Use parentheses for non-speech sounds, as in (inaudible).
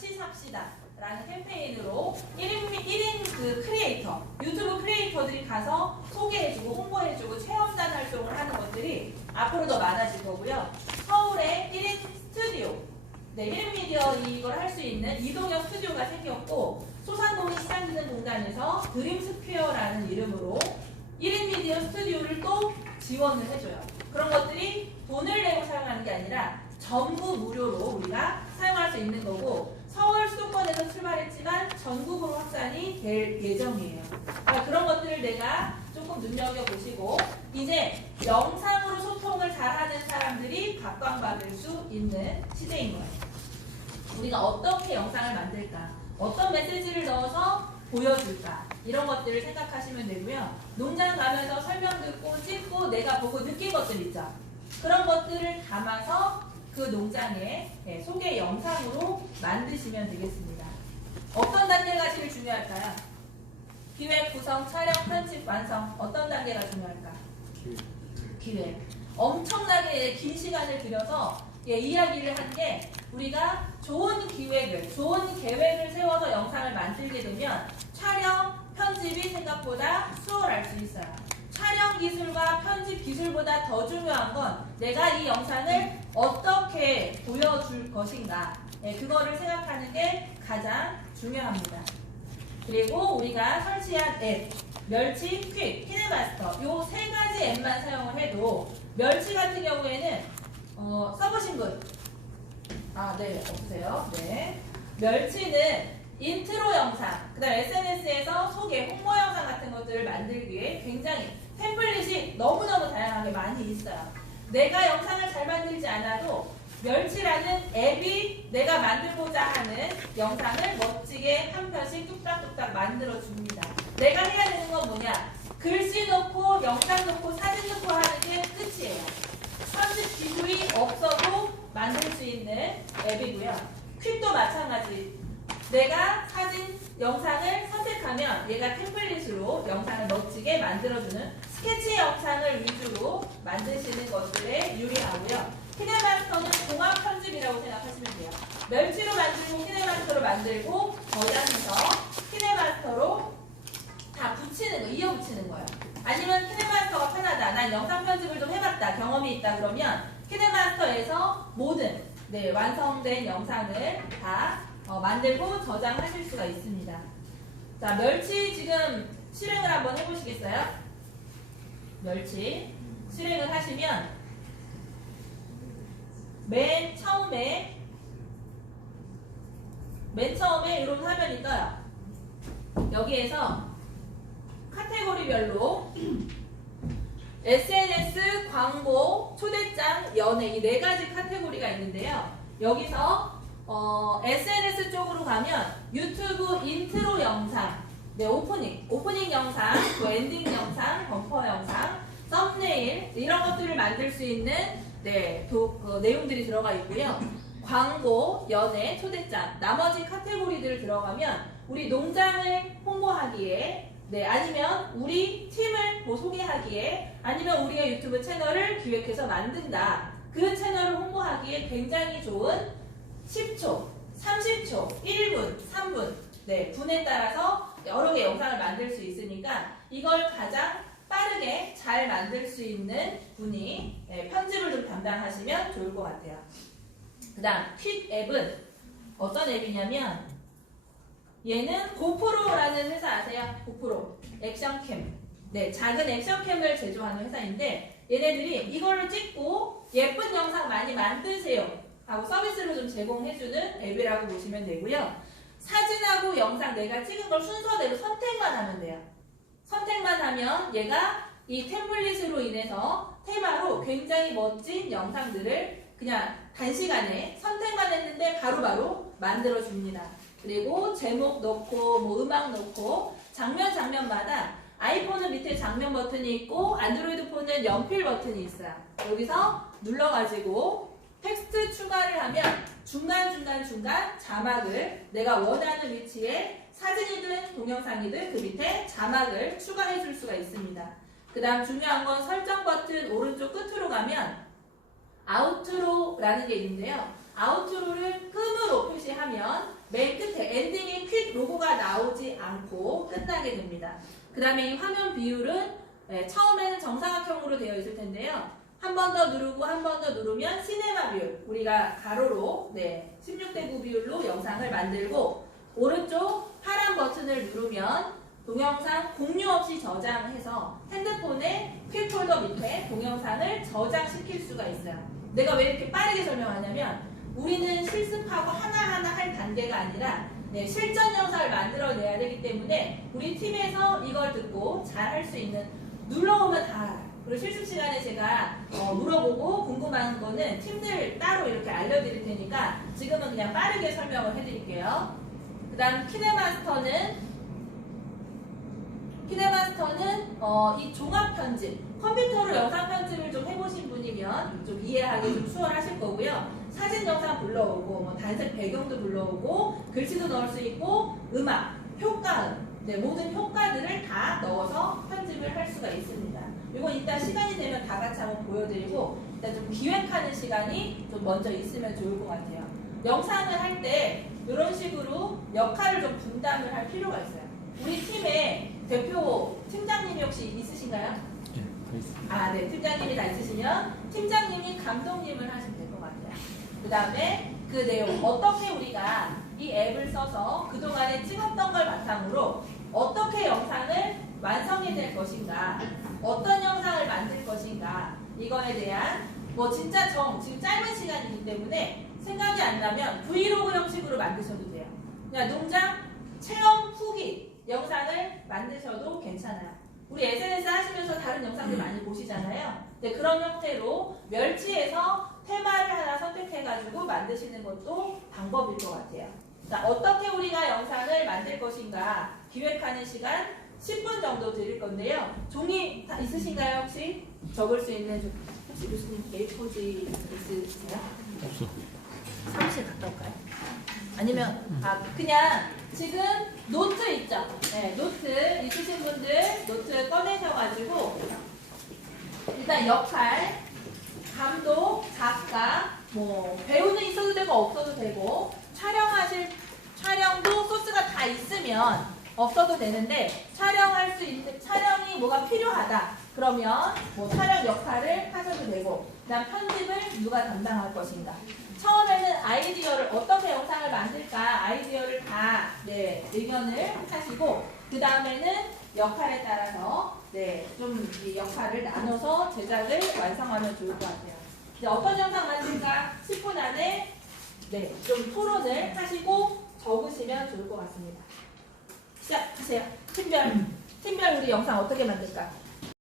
같이 삽시다. 라는 캠페인으로 1인, 1인 그 크리에이터, 유튜브 크리에이터들이 가서 소개해주고 홍보해주고 체험단 활동을 하는 것들이 앞으로 더 많아질 거고요. 서울에 1인 스튜디오, 네, 1인 미디어 이걸 할 수 있는 이동형 스튜디오가 생겼고 소상공인 시장진흥공단에서 드림스퀘어라는 이름으로 1인 미디어 스튜디오를 또 지원을 해줘요. 그런 것들이 돈을 내고 사용하는 게 아니라 전부 무료로 우리가 사용할 수 있는 거고 서울 수도권에서 출발했지만 전국으로 확산이 될 예정이에요. 그러니까 그런 것들을 내가 조금 눈여겨보시고 이제 영상으로 소통을 잘하는 사람들이 각광받을 수 있는 시대인 거예요. 우리가 어떻게 영상을 만들까? 어떤 메시지를 넣어서 보여줄까? 이런 것들을 생각하시면 되고요. 농장 가면서 설명 듣고 찍고 내가 보고 느낀 것들 있죠. 그런 것들을 담아서 그 농장의 예, 소개 영상으로 만드시면 되겠습니다. 어떤 단계가 제일 중요할까요? 기획, 구성, 촬영, 편집, 완성 어떤 단계가 중요할까? 기획. 엄청나게 긴 시간을 들여서 예, 이야기를 한 게 우리가 좋은 기획을, 좋은 계획을 세워서 영상을 만들게 되면 촬영, 편집이 생각보다 수월할 수 있어요. 촬영 기술과 편집 기술보다 더 중요한 건 내가 이 영상을 어떻게 보여줄 것인가. 예, 그거를 생각하는 게 가장 중요합니다. 그리고 우리가 설치한 앱, 멸치, 퀵, 키네마스터 요 세 가지 앱만 사용을 해도 멸치 같은 경우에는 어, 써보신 분? 아, 네, 없으세요. 네. 멸치는 인트로 영상, 그 다음 SNS에서 소개, 홍보 영상 같은 것들을 만들기 위해 굉장히 템플릿이 너무너무 다양하게 많이 있어요. 내가 영상을 잘 만들지 않아도 멸치라는 앱이 내가 만들고자 하는 영상을 멋지게 한 편씩 뚝딱뚝딱 만들어 줍니다. 내가 해야 되는 건 뭐냐? 글씨 넣고 영상 넣고 사진 넣고 하는 게 끝이에요. 편집 기술이 없어도 만들 수 있는 앱이고요. 퀵도 마찬가지. 내가 사진, 영상을 선택하면 얘가 템플릿으로 영상을 멋지게 만들어주는 스케치 영상을 위주로 만드시는 것들에 유리하고요. 키네마스터는 종합 편집이라고 생각하시면 돼요. 멸치로 만들고 키네마스터로 만들고 저장해서 키네마스터로 다 붙이는 거, 이어 붙이는 거예요. 아니면 키네마스터가 편하다. 난 영상 편집을 좀 해봤다. 경험이 있다. 그러면 키네마스터에서 모든 네, 완성된 영상을 다 어, 만들고 저장하실 수가 있습니다. 자, 멸치 지금 실행을 한번 해보시겠어요? 멸치 실행을 하시면 맨 처음에 맨 처음에 이런 화면이 떠요. 여기에서 카테고리별로 (clears throat) SNS, 광고, 초대장, 연애 이네 가지 카테고리가 있는데요. 여기서 어, SNS 쪽으로 가면 유튜브 인트로 영상, 네 오프닝, 오프닝 영상, 또 엔딩 영상, 범퍼 영상, 썸네일 이런 것들을 만들 수 있는 네 도, 어, 내용들이 들어가 있고요. 광고, 연애, 초대장, 나머지 카테고리들 들어가면 우리 농장을 홍보하기에 네, 아니면 우리 팀을 뭐 소개하기에 아니면 우리가 유튜브 채널을 기획해서 만든다. 그 채널을 홍보하기에 굉장히 좋은 10초, 30초, 1분, 3분, 네, 분에 따라서 여러 개 영상을 만들 수 있으니까 이걸 가장 빠르게 잘 만들 수 있는 분이 네, 편집을 좀 담당하시면 좋을 것 같아요. 그 다음, 퀵 앱은 어떤 앱이냐면 얘는 고프로라는 회사 아세요? 고프로 액션캠 네 작은 액션캠을 제조하는 회사인데 얘네들이 이걸로 찍고 예쁜 영상 많이 만드세요 하고 서비스를 좀 제공해주는 앱이라고 보시면 되고요 사진하고 영상 내가 찍은 걸 순서대로 선택만 하면 돼요 선택만 하면 얘가 이 템플릿으로 인해서 테마로 굉장히 멋진 영상들을 그냥 단시간에 선택만 했는데 바로바로 만들어 줍니다. 그리고 제목 넣고 뭐 음악 넣고 장면 장면마다 아이폰은 밑에 장면 버튼이 있고 안드로이드 폰은 연필 버튼이 있어요. 여기서 눌러가지고 텍스트 추가를 하면 중간중간 중간 자막을 내가 원하는 위치에 사진이든 동영상이든 그 밑에 자막을 추가해 줄 수가 있습니다. 그 다음 중요한 건 설정 버튼 오른쪽 끝으로 가면 아우트로라는 게 있는데요. 아웃로를 끔으로 표시하면 맨 끝에 엔딩에 퀵 로고가 나오지 않고 끝나게 됩니다. 그 다음에 이 화면 비율은 네, 처음에는 정사각형으로 되어 있을 텐데요. 한 번 더 누르고 한 번 더 누르면 시네마 비율 우리가 가로로 네, 16대 9 비율로 영상을 만들고 오른쪽 파란 버튼을 누르면 동영상 공유 없이 저장해서 핸드폰에 퀵폴더 밑에 동영상을 저장시킬 수가 있어요. 내가 왜 이렇게 빠르게 설명하냐면 우리는 실습하고 하나하나 할 단계가 아니라 네, 실전 영상을 만들어내야 되기 때문에 우리 팀에서 이걸 듣고 잘 할 수 있는 눌러오면 다 알아요. 그리고 실습 시간에 제가 어, 물어보고 궁금한 거는 팀들 따로 이렇게 알려드릴 테니까 지금은 그냥 빠르게 설명을 해드릴게요. 그 다음 키네마스터는 키네마스터는 어, 이 종합 편집 컴퓨터로 영상 편집을 좀 해보신 분이면 좀 이해하기 좀 수월하실 거고요. 사진 영상 불러오고 뭐 단색 배경도 불러오고 글씨도 넣을 수 있고 음악, 효과음 네, 모든 효과들을 다 넣어서 편 집을 할 수가 있습니다. 이건 이따 시간이 되면 다 같이 한번 보여드리고 일단 좀 기획하는 시간이 좀 먼저 있으면 좋을 것 같아요. 영상을 할 때 이런 식으로 역할을 좀 분담을 할 필요가 있어요. 우리 팀에 대표 팀장님이 혹시 있으신가요? 예, 다 있습니다. 아, 네. 팀장님이 다 있으시면 팀장님이 감독님을 하시면 될 것 같아요. 그 다음에 그 내용, 어떻게 우리가 이 앱을 써서 그동안에 찍었던 걸 바탕으로 어떻게 영상을 완성해 낼 것인가, 어떤 영상을 만들 것인가, 이거에 대한 뭐 진짜 정, 지금 짧은 시간이기 때문에 생각이 안 나면 브이로그 형식으로 만드셔도 돼요. 그냥 농장 체험 후기 영상을 만드셔도 괜찮아요. 우리 SNS 하시면서 다른 영상들 많이 보시잖아요. 네, 그런 형태로 멸치에서 테마를 하나 선택해가지고 만드시는 것도 방법일 것 같아요. 자, 어떻게 우리가 영상을 만들 것인가 기획하는 시간 10분 정도 드릴 건데요. 종이 다 있으신가요, 혹시? 적을 수 있는, 좀- 혹시 교수님 A4지 있으세요? 없어. 사무실 갔다 올까요? 아니면 아 그냥 지금 노트 있죠? 네, 노트 있으신 분들 노트 꺼내셔가지고 일단 역할, 감독, 작가, 뭐 배우는 있어도 되고 없어도 되고 촬영하실 촬영도 소스가 다 있으면 없어도 되는데 촬영할 수 있는 촬영이 뭐가 필요하다 그러면 뭐 촬영 역할을 하셔도 되고 그다음 편집을 누가 담당할 것인가 처음에는 아이디어를 어떻게 영상을 만들까 아이디어를 다 네, 의견을 하시고 그 다음에는 역할에 따라서 네, 좀 이 역할을 나눠서 제작을 완성하면 좋을 것 같아요. 이제 어떤 영상 만들까 10분 안에 네, 좀 토론을 하시고 적으시면 좋을 것 같습니다. 시작하세요. 팀별 팀별 우리 영상 어떻게 만들까?